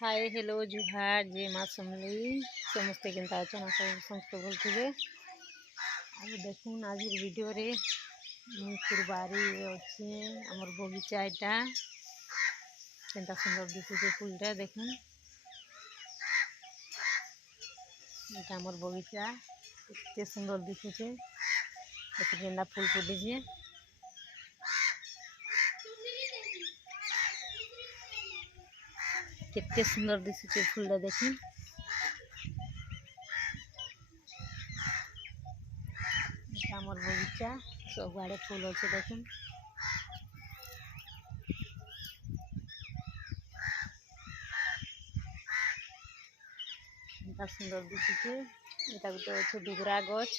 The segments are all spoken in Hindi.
हाय हेलो जुहार जय माँ समली समस्ते केनता अछन समस्ते भल थे। अब देखुन आज वीडियो रे फुलबारी अच्छे आमर बगीचा यहाँ केनता सुंदर दिशुचे फुलटा देखुन ये आमर बगीचा एते सुंदर दिशुचे केनता फुल फुटिचे केते सुंदर दिशुचे फुलटा देखुन आमर बगीचा सब आड़े फुल अच्छे देखुन सुंदर दिशुचे এটা গোটে আছে ডুগরা গছ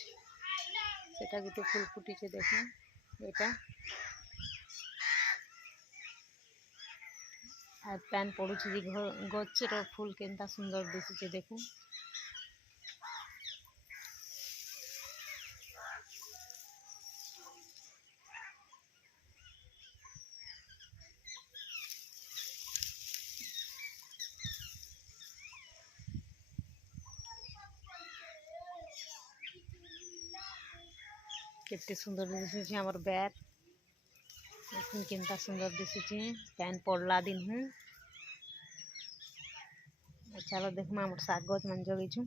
সেটা গোটে ফুল ফুটিছে দেখুন এটা আর প্যান পড়ুছে যে গছর ফুল কেনতা সুন্দর দিশুছে দেখুন केते सुंदर दिशुचे हमर बैर देखुन केनता सुंदर दिशुचे पैन पड़ला दिन हूँ चलो देखमा हमर साग गछ मन जगीछु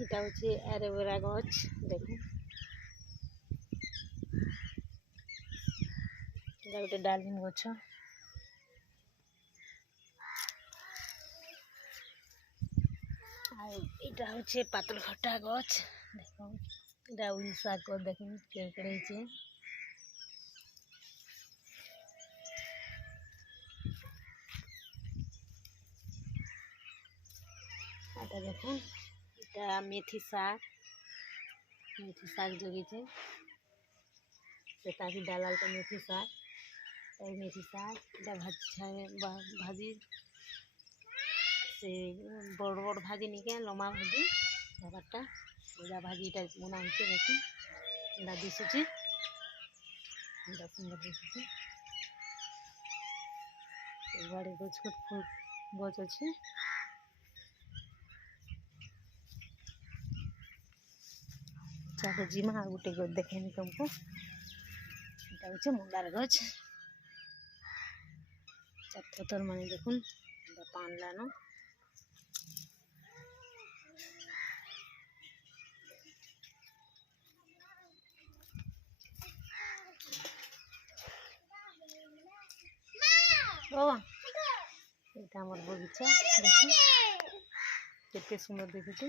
এটা হচ্ছে অ্যালোভেরা গছ দেখুন এটা গোটে ডালিম গছ আর এটা হচ্ছে পাতল ঘটা গছ দেখুন এটা উইল শাক গছ দেখুন কেড়ে হয়েছে এটা দেখুন এটা মেথি শাক জগিছে সেটা কি ডালালটা মেথি শাক এই মেথি শাক এটা ভাজি से बड़ बड़ भाजी निके लमा भाजी ব্যাপারটা ওজা ভাজিটা মনে হচ্ছে দেখুন এটা দিশুছি এটা সুন্দর দিশুছি এবারে গছ ফুল গছ আছে चलो जीमा गोटे गछ देखेनी तुमको এটা হচ্ছে মুন্ডার গছ চারপতর মানে দেখুন এটা পানলানো বাবা এটা আমার বগিচা দেখুন কেতে সুন্দর দেখুছে।